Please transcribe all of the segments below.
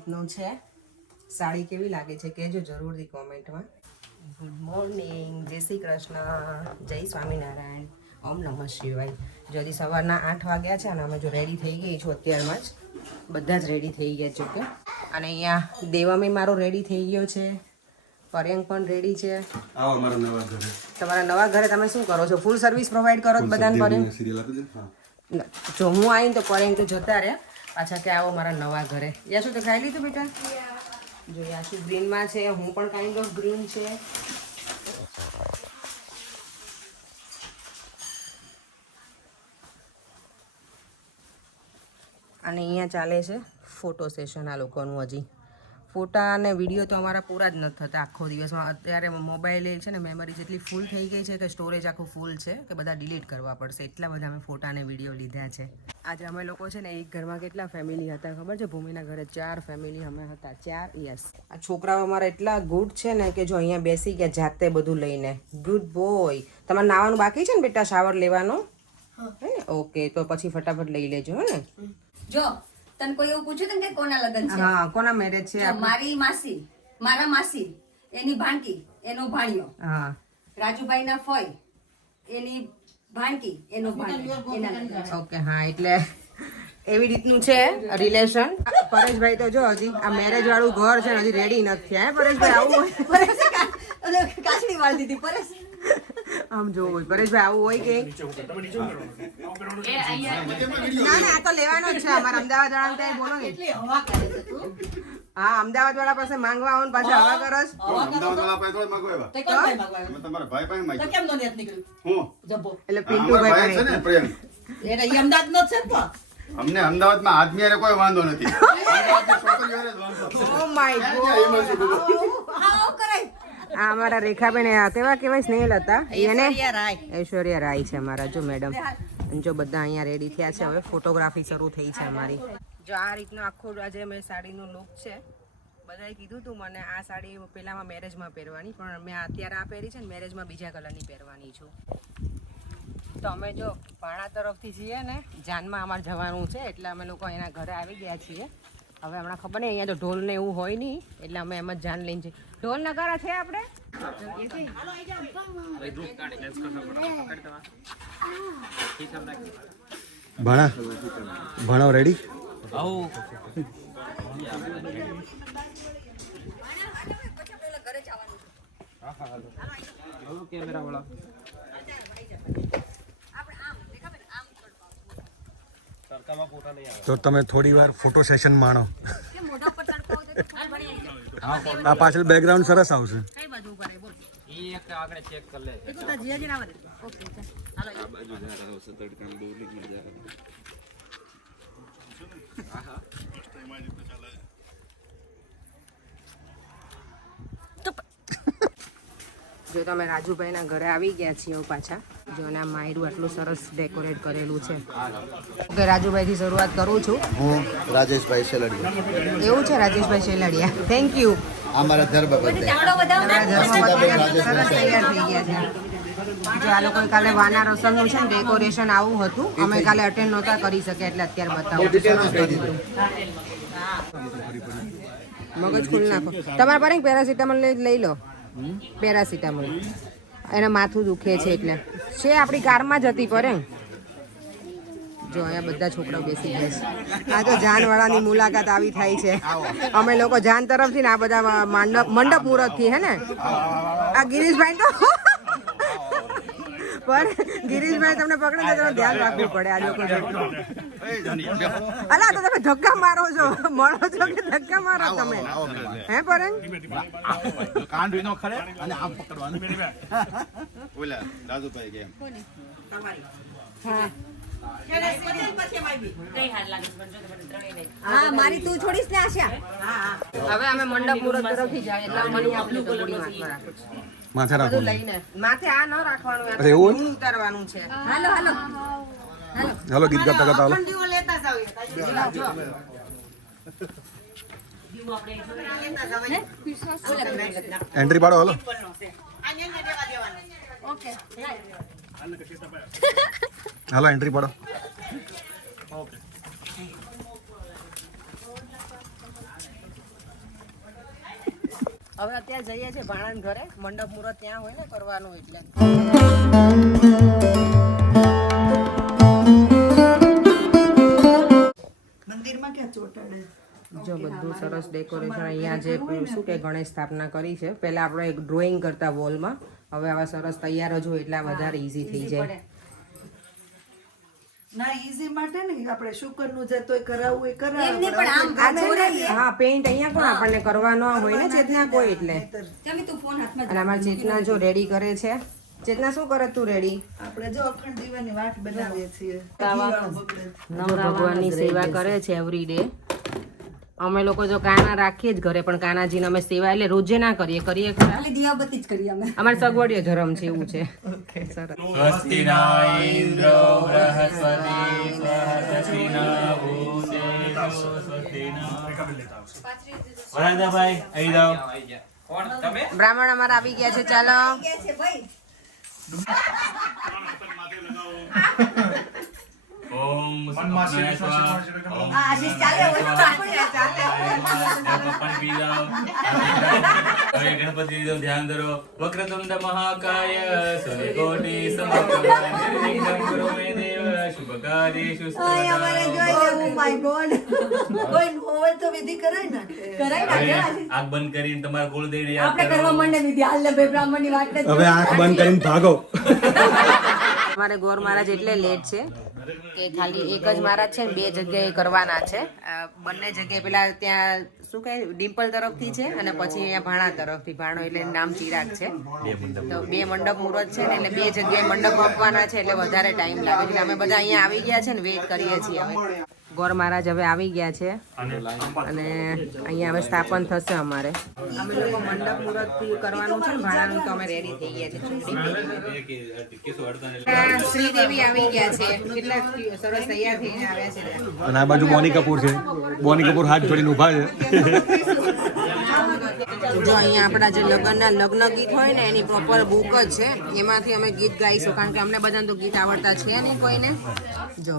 રીતનું છે. સાડી કેવી લાગે છે કહેજો જરૂરથી કોમેન્ટમાં. ગુડ મોર્નિંગ, જય શ્રી કૃષ્ણ, જય સ્વામિનારાયણ, ઓમ નમઃ શિવાય. જો હજી સવારના 8 વાગ્યા છે અને અમે જો રેડી થઈ ગઈ છું અત્યારમાં જ. બધા જ રેડી થઈ ગયા છો કે. અને અહીંયા દેવામી મારો રેડી થઈ ગયો છે, પર્યંક પણ રેડી છે. આવો મારા નવા ઘરે. તમારા નવા ઘરે તમે શું કરો છો? ફૂલ સર્વિસ પ્રોવાઈડ કરો છો બધાને? પર્યંક જો હું આવીને તો પર્યંક તો જતા રહ્યા પાછા કે આવો મારા નવા ઘરે. યાશું તો ખાઈ લીધું બેટા? જો યાશુ ગ્રીનમાં છે, હું પણ કાઇન્ડ ઓફ ગ્રીન છે. અને અહીંયા ચાલે છે ફોટો સેશન આ લોકોનું. હજી ફોટા અને વિડીયો તો અમારા પૂરા જ નથી થતા આખો દિવસમાં. અત્યારે મોબાઈલ છે ને મેમરી જેટલી ફૂલ થઈ ગઈ છે કે સ્ટોરેજ આખું ફૂલ છે કે બધા ડિલીટ કરવા પડશે, એટલા બધા અમે ફોટા અને વિડીયો લીધા છે. આજે અમે લોકો છે ને એક ઘરમાં કેટલા ફેમિલી હતા ખબર છે? ભૂમિના ઘરે 4 ફેમિલી અમે હતા, 4. યસ, આ છોકરાઓ અમારા એટલા ગુડ છે ને કે જો અહીંયા બેસી ગયા જાતે બધું લઈને. Good boy. તમારે નાવાનું બાકી છે ને બેટા? શાવર લેવાનું હે ને? ઓકે, તો પછી ફટાફટ લઈ લેજો હે ને. જો તને કોઈ એવું પૂછ્યું કે કોના લગ્ન છે? હા, કોના મેરેજ છે? મારી માસી, મારા માસી, એની ભાણકી, એનો ભાણિયો. હા, રાજુભાઈ ના ફોઈ, એની ભાણકી, એનો ભાણિયો, એના લગ્ન છે. ઓકે. હા, એટલે એવી રીતનું છે રિલેશન. પરેશભાઈ તો જો હજી આ મેરેજ વાળું ઘર છે ને હજી રેડી નથી થયા. હે પરેશભાઈ? આવું હોય કાચડી વાળી દીધી પરેશ. આમ જોવું હોય પરેશભાઈ, આવું હોય કે ના ના આ તો લેવાનો જ છે. અમારા અમદાવાદ વાળા ત્યાં બોલો ને. હા, અમદાવાદ વાળા પાસે માંગવા આવો ને પાછા હવા કરો છો. એટલે પિન્ટુભાઈ અમને અમદાવાદમાં આદમીયારે કોઈ વાંધો નથી. Oh my God. આ અમારા રેખાબેન કેવા કેવાય સ્નેહલ હતા. એને ઐશ્વર્યા રાય છે અમારા જો મેડમ. જો બધા અહીંયા રેડી થયા છે. હવે ફોટોગ્રાફી શરૂ થઈ છે અમારી. જો આ રીતનું આખું આજે મેં સાડીનું લુક છે. બધાએ કીધું તું મને આ સાડી પેલામાં મેરેજમાં પહેરવાની, પણ મેં અત્યારે આ પહેરી છે ને મેરેજમાં બીજા કલરની પહેરવાની છું. તો અમે જો પાણા તરફથી છીએ ને જાનમાં અમારે જવાનું છે એટલે અમે લોકો એના ઘરે આવી ગયા છીએ. હવે હમણાં ખબર નહીં, અહીંયા તો ઢોલ ને એવું હોય નહીં એટલે અમે એમ જ જાન લઈને જઈએ. ઢોલ નગારા છે આપણે ભણો રેડી. તો તમે થોડી વાર ફોટો સેશન માણો. આ પાછળ બેકગ્રાઉન્ડ સરસ આવશે. જો તમે રાજુભાઈના ઘરે આવી ગયા છીએ પાછા. જો ને આ માયરું આટલું સરસ ડેકોરેટ કરેલું છે. ઓકે, રાજુભાઈથી શરૂઆત કરું છું. હું રાજેશભાઈ શેલડિયા. એવું છે રાજેશભાઈ શેલડિયા, થેન્ક યુ. અમારા ધર્મ બધે સરસ તૈયાર થઈ ગયા છે. જો આ લોકો કાલે વાના રસમનું છે ને ડેકોરેશન આવું હતું. અમે કાલે અટેન્ડ નહોતા કરી શક્યા એટલે અત્યારે બતાવું. મગજ ખુલ નાખો. તમારા પર પેરાસિટામોલ લઈ લો. પેરાસિટામોલ એના માથું દુખે છે એટલે છે આપણી કારમાં જ હતી પર. જો અહીંયા બધા છોકરાઓ બેસી ગયા છે. આ તો જાનવાળાની મુલાકાત આવી થાય છે. અમે લોકો જાન તરફથી ને આ બધા મંડપ મુહૂર્તથી હે ને. આ ગિરીશભાઈ તો પર ગિરીશભાઈ તમને પકડે તો તમે ધ્યાન રાખવું પડે. આ લોકો અલા તો તમે ધક્કા મારો છો, મળો છો કે ધક્કા મારો તમે? હે પરંગ કાંડવીનો ખરે અને આમ પકડવાનું. બોલા રાજુભાઈ કેમ? હા હા, મારી તું છોડીશ ને આશા. હવે અમે મંડપ મુહૂર્ત તરફથી જાય એટલે મને આપણી ટોપડી માથમાં રાખો. માથે બધું રાખો. લઈને માથે આ ન રાખવાનું, અરે એવું? ઉતારવાનું છે. હાલો હાલો હાલો ગીત ગાતા ગાતા હાલો. દીવો લેતા જાવ. એન્ટ્રી પાડો હાલો. ઓકે હાલો એન્ટ્રી પાડો. હવે અત્યારે જઈએ છીએ ભાણાના ઘરે, મંડપ મુહૂર્ત ત્યાં હોય ને કરવાનું એટલે. મંદિરમાં ક્યાં ચોટાડે? જો બધું સરસ ડેકોરેશન અહીંયા જે શું કે ગણેશ સ્થાપના કરી છે. પહેલા આપણે એક ડ્રોઈંગ કરતા વોલમાં, હવે આવા સરસ તૈયાર જ હોય એટલે વધારે ઈઝી થઈ જાય. ના ઈઝી માટે નહીં, આપણે શુકરનું જે તોય કરાવવું એ કરાવે. એમને પણ આમ આ છે હા પેઇન્ટ અહીંયા કોણ આપણને કરવાનો હોય ને ચેતના કોઈ એટલે. તમે તું ફોન હાથમાં અને અમારી ચેતના જો રેડી કરે છે. ચેતના શું કરે તું રેડી? આપણે જો અખંડ દીવાની વાટ બનાવીએ છીએ. ભગવાનની સેવા કરે છે એવરી ડે. અમે લોકો જો કાના રાખીએ જ ઘરે, પણ કાનાજીને અમે સેવા એટલે રોજે ના કરીએ ખરા. ખાલી દીવાબત્તી જ કરીએ અમે. અમારે સગવડીય ધર્મ છે એવું છે. સરસ. સ્વસ્તિ ના ઇન્દ્ર બૃહસ્પતિ સ્વસ્તિ ના ભૂતેજો સ્વસ્તિ ના વરાદાભાઈ અહીં જાઓ. બ્રાહ્મણ અમારા આવી ગયા છે, ચાલો. કે છે ભાઈ ઓમ આશીષ ચાલે હોય તો આપણે હવે ગણપતિ ધ્યાન ધરો. વક્રતુંડ મહાકાય સૂર્યકોટી સમપ્રભ નિર્વિઘ્નં કુરુ મે દેવ શુભકાર્યેષુ ઓય અમારે જોઈ લેવું માય ગોડ કોઈ હોય તો વિધિ કરાય નાખે. કરાઈ નાખે આજે. આગ બંધ કરીને તમારા કુળદેવી આપણે કરવા માંડે વિધિ હાલ ને બે બ્રાહ્મણની વાત જ હવે આંખ બંધ કરીને ભાગો. અમારે ગોર મહારાજ એટલે લેટ છે કે ખાલી એક જ મહારાજ છે ને 2 જગ્યાએ કરવાના છે. બંને જગ્યાએ પેલા ત્યાં શું કહે ડિમ્પલ તરફથી છે અને પછી અહીંયા ભાણા તરફથી. ભાણો એટલે નામ ચિરાગ છે. તો 2 મંડપ મુહૂર્ત છે ને એટલે 2 જગ્યાએ મંડપ મૂકવાના છે એટલે વધારે ટાઈમ લાગે છે. અમે બધા અહીંયા આવી ગયા છે ને વેઇટ કરીએ છીએ. હવે ગોર મહારાજ હવે આવી ગયા છે અને અહીંયા હવે સ્થાપન થશે અમારે. અમે લોકો મંડપ મુહૂર્ત કરવાનું છે ને ભાણાનું તો અમે રેડી થઈ ગયા છે. શ્રીદેવી આવી ગયા છે, કેટલા સરસ તૈયાર થઈને આવ્યા છે. અને આ બાજુ બોની કપૂર છે. બોની કપૂર હાથ જોડીને ઊભા છે. જો અહીંયા આપણા જે લગ્ન ગીત હોય ને એની પ્રોપર બુક જ છે, એમાંથી અમે ગીત ગાઈશું કારણ કે અમને બધાને તો ગીત આવડતા છે નહીં કોઈને. જો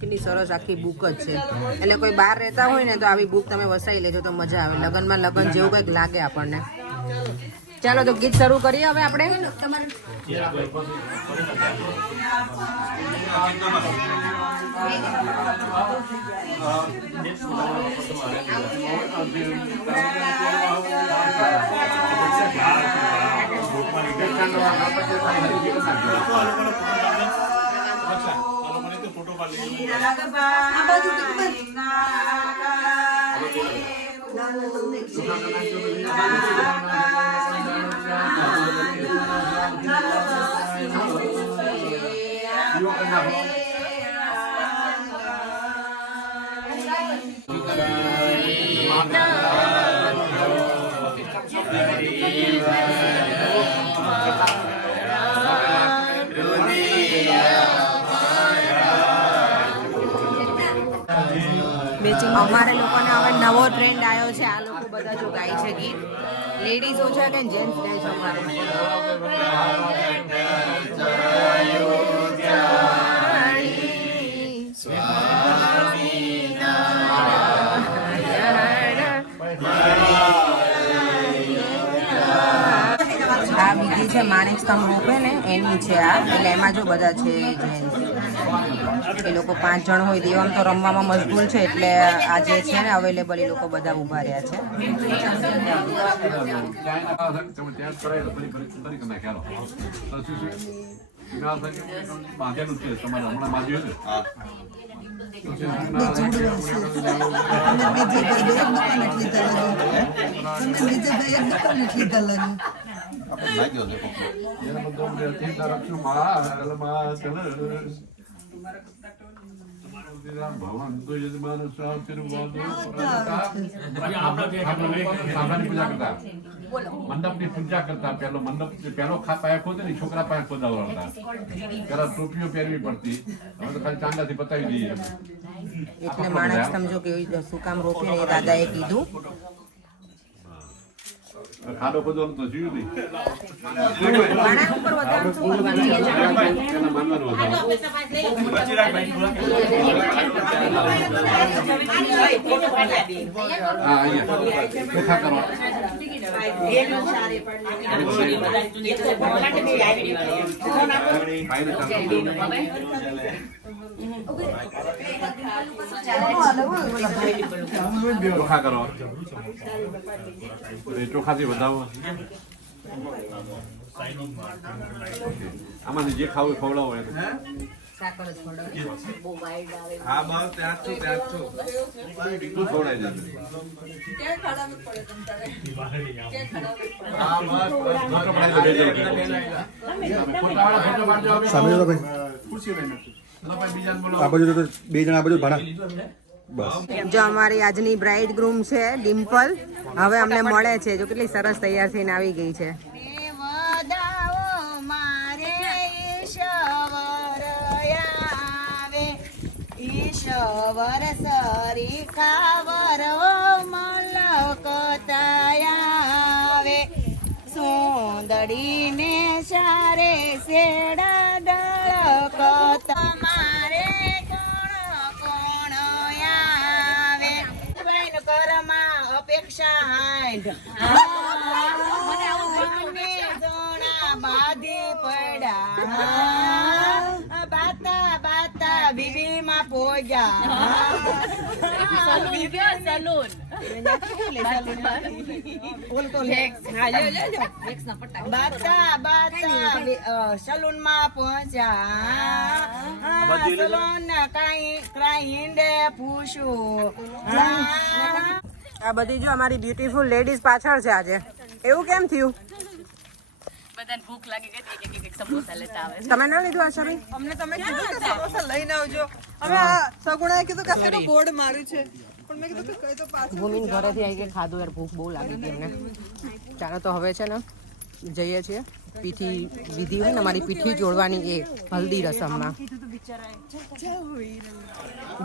કેટલી સરસ આખી બુક જ છે. એટલે કોઈ બહાર રહેતા હોય ને તો આવી બુક તમે વસાઈ લેજો તો મજા આવે. લગ્નમાં લગ્ન જેવું કંઈક લાગે આપણને. ચાલો તો ગીત શરૂ કરીએ હવે આપણે. અમારે લોકોને હવે નવો ટ્રેન્ડ આવ્યો છે. આ લોકો બધા જો ગાય છે ગીત, લેડીઝ ઓછા કે જેન્ટ્સ ગાય છે અમારે. આ બીજી છે માણેક સ્તંભ રૂપે ને એની છે આ. એટલે એમાં જો બધા છે જેન્ટ્સ. એ લોકો 5 જણ હોય. દેવામ તો રમવામાં મશગુલ છે એટલે આ જે છે ને અવેલેબલ એ લોકો બધા ઊભા રહ્યા છે. મંડપ ની પૂજા કરતા પેલો પાયા ખોદે ને છોકરા પાયા ખોદાવતા પેલા ટોપીઓ પહેરવી પડતી. હવે તો ખાલી ચાંદાથી બતાવી દઈએ. એટલે માણસ સમજો કે શું કામ રોપ્યું ને એ દાદાએ કીધું. ખાડો ખોદવાનું તો જોયું નહીં વાણા ઉપર વધારે શું કરવાનું છે? એના માનવાનું હતું હા અહીંયા ચોખા કરવા ચોખા કરો ચોખાથી વધાવો આમાંથી જે ખાવું ખવડાવો એને સાકર જ ખવડાવે. હા બસ ત્યાં જ છું તું ખવડાવી દે સામે જો ભાઈ આ બાજુ તો બે જણા આ બાજુ ભાડા બસ જો અમારી આજની બ્રાઇડ ગ્રૂમ છે ડિમ્પલ, હવે અમને મળે છે. જો કેટલી સરસ તૈયાર થઈને આવી ગઈ છે. ઈશ્વર સરી કાવર મલકતાયાવે સુંદડીને સારે શેડા દળકતા મારે કોણ આવે બેન કરમાં અપેક્ષા હાંડ જોણા બાધી પડ્યા બાતા બાતા બીબી માં પોગ્યા બાતા બાતા સલૂન માં પહોંચ્યા સલૂન ક્રાઇન્ડે પૂછું આ બધી જો અમારી બ્યુટીફુલ લેડીઝ પાછળ છે આજે. એવું કેમ થયું? બધાને ભૂખ લાગી ગઈ હતી, એક એક સમોસા લેતા આવે. તમે ના લીધું આશાબેન? અમને તમે કીધું કે સમોસા લઈને આવજો. અમે આ સગુણાએ કીધું કે આનું બોર્ડ માર્યું છે, પણ મેં કીધું કે કઈ તો પાછું ભૂમિન ઘરેથી આવી ગઈ ખાધું યાર, ભૂખ બહુ લાગી હતી એમને. ચાલો તો હવે છે ને જઈએ છીએ પીઠી વિધિ હોય ને અમારી પીઠી જોડવાની એ હલ્દી રસમમાં.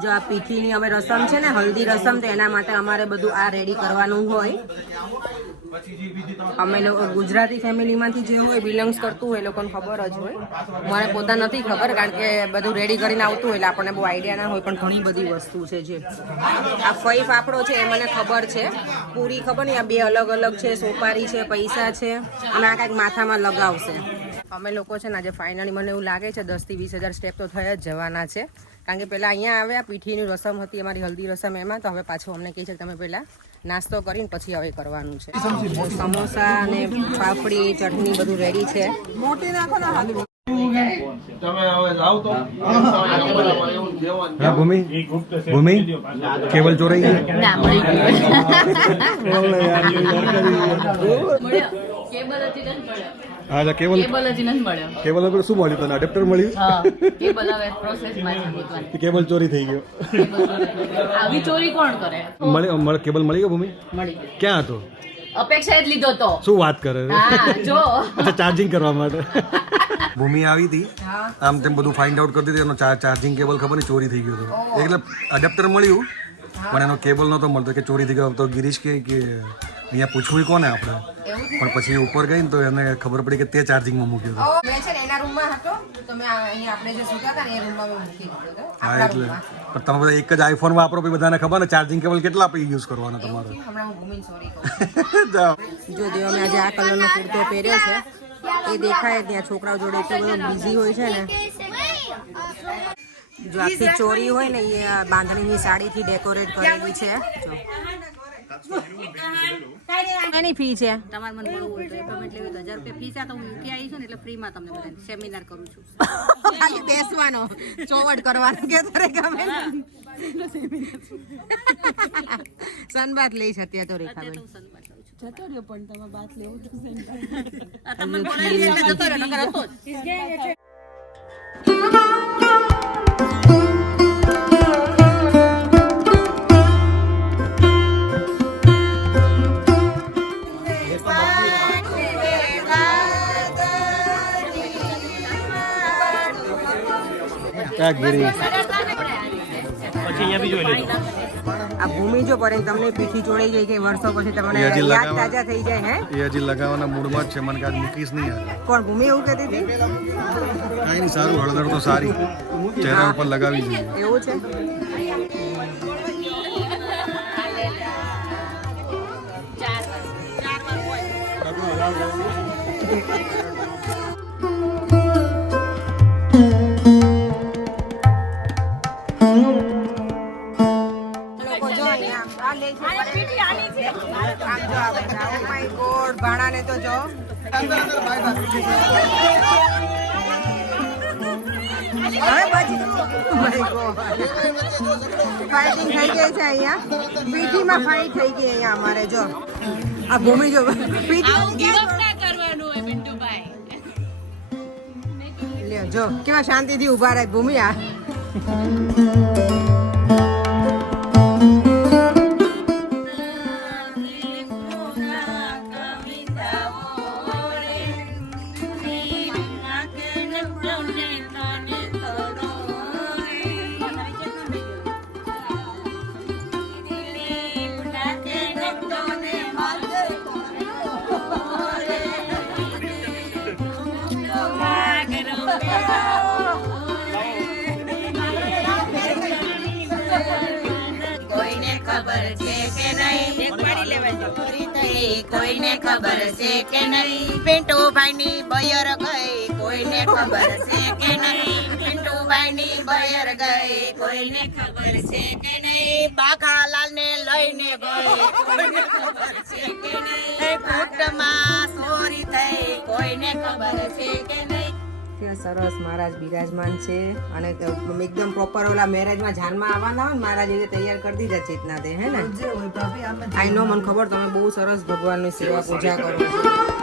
જો આ પીઠીની હવે રસમ છે ને હલ્દી રસમ, તો એના માટે અમારે બધું આ રેડી કરવાનું હોય. અમે લોકો ગુજરાતી ફેમિલીમાંથી જે હોય બિલોંગ્સ કરતું હોય એ લોકોને ખબર જ હોય. મને પોતા નથી ખબર કારણ કે બધું રેડી કરીને આવતું હોય એટલે આપણને બહુ આઈડિયા ના હોય, પણ ઘણી બધી વસ્તુ છે. જે આ ફઈ ફાફડો છે એ મને ખબર છે, પૂરી ખબર નહીં, આ બે અલગ અલગ છે, સોપારી છે, પૈસા છે, અને આ કાંઈક માથામાં લગાવશે. અમે લોકો છે ને આજે ફાઇનલી મને એવું લાગે છે 10 થી 20,000 સ્ટેપ તો થઈ જ જવાના છે, કારણ કે પહેલાં અહીંયા આવ્યા પીઠીની રસમ હતી અમારી હલ્દી રસમ એમાં, તો હવે પાછું અમને કહે છે કે તમે પહેલાં નાસ્તો કરીને પછી હવે કરવાનું છે. સમોસા અને પાપડી ચટણી બધું રેડી છે. મોટી નાખો ને હાથ. હા ભૂમિ ભૂમિ કેબલ ચોરાઈ ગઈ. ના મળી ગયું. કેબલ હતી નથી મળ્યો. હા કેબલ કેબલ હજી નથી મળ્યો. કેબલ વગર શું મળ્યું તને? અડેપ્ટર મળ્યું? હા કેબલ હવે પ્રોસેસમાં છે ગોતવાની. કેબલ ચોરી થઈ ગયો. આવી ચોરી કોણ કરે? કેબલ મળી ગયો ભૂમિ? મળી ગયું. ક્યાં હતો? અપેક્ષા જ લીધો તો. શું વાત કરે? હા જો અચ્છા ચાર્જિંગ કરવા માટે. ભૂમિ આવી હતી આમ તેમ બધું ફાઇન્ડ આઉટ કરતી હતી, એનો ચાર્જિંગ કેબલ ખબર નહીં ચોરી થઈ ગયો હતો. એટલે અડેપ્ટર મળ્યું પણ એનો કેબલ નહોતો મળતો, કે ચોરી થઈ ગયો. તો ગિરીશ કે અહીંયા પૂછવું કોને આપણે, પણ પછી ઉપર ગઈ ને તો એને ખબર પડી કે તે ચાર્જિંગમાં મૂક્યો હતો. મેં છે ને એના રૂમમાં હતો, તો મેં અહીંયા આપણે જે સૂતા હતા ને એ રૂમમાં મેં મૂકી દીધો હતો. હા એટલે પણ તમે બધા એક જ આઈફોન વાપરો, પછી બધાને ખબર ને ચાર્જિંગ કેબલ કેટલા યુઝ કરવાનો તમારો. હમણાં હું ભૂમિને સોરી કહું. જાઓ. જો દેવા મેં આજે આ કલરનો કુર્તો પહેર્યો છે, એ દેખાય ત્યાં છોકરાઓ જોડે એટલો બધો બિઝી હોય છે ને. જો આખી ચોરી હોય ને એ બાંધણીની સાડીથી ડેકોરેટ કરેલી છે. જો એની ફી છે તમારે મને મળવું હોય તો પેમેન્ટ લેવી તો 1000 રૂપિયા ફી છે. તો હું UK આવી છું ને એટલે ફ્રીમાં તમને બધાને સેમિનાર કરું છું. ખાલી બેસવાનો ચોવડ કરવાનો કે તારે ગમે સનબાથ લઈ છે અત્યારે તો રેખાબેન. જતો રહ્યો પણ તમે બાત લેવું તો આ તમને બોલાવી એટલે જતો રહ્યો નકર હતો જ. ક્યાં ગીરી? આ આ ભૂમિ જો પર તમને પીઠી ચોળી ગઈ કે વર્ષો પછી તમને એ હજી યાદ લગાવવા- તાજા થઈ જાય હે એ હજી લગાવવાના મૂડમાં જ છે, મને કાંઈ મૂકીશ નહીં યાર. કોણ ભૂમિ એવું કહેતી હતી કાંઈ નહીં, સારું, હળદર તો સારી ચહેરા ઉપર લગાવી જોઈએ. એવું છે લોકો જો અહીંયા આ લે છે આમ જો આવે છે. Oh my God, ભાણાને તો જો હવે પછી ફાઇટિંગ થઈ ગઈ છે અહીંયા પીઠીમાં ફાઇટ થઈ ગઈ અહીંયા અમારે જો આ ભૂમિ જો લ્યો જો કેવા શાંતિથી ઊભા રહે ભૂમિ આ કોઈને ખબર છે કે નહીં પિન્ટુભાઈ ની બયર ગઈ કોઈને ખબર છે કે નહીં પિન્ટુભાઈ ની બયર ગઈ કોઈને ખબર છે કે નહીં બાઘાલાલ ને લઈને ગઈ કોઈને ખબર છે કે નહીં કુટમાં ચોરી થઈ કોઈને ખબર છે કે નહીં ત્યાં સરસ મહારાજ બિરાજમાન છે અને એકદમ પ્રોપર ઓલા મેરેજમાં જાનમાં આવવાના હોય ને મહારાજ એ તૈયાર કરી દીધા ચેતના તે હે ને આઈ નો મને ખબર તમે બહુ સરસ ભગવાનની સેવા પૂજા કરો છો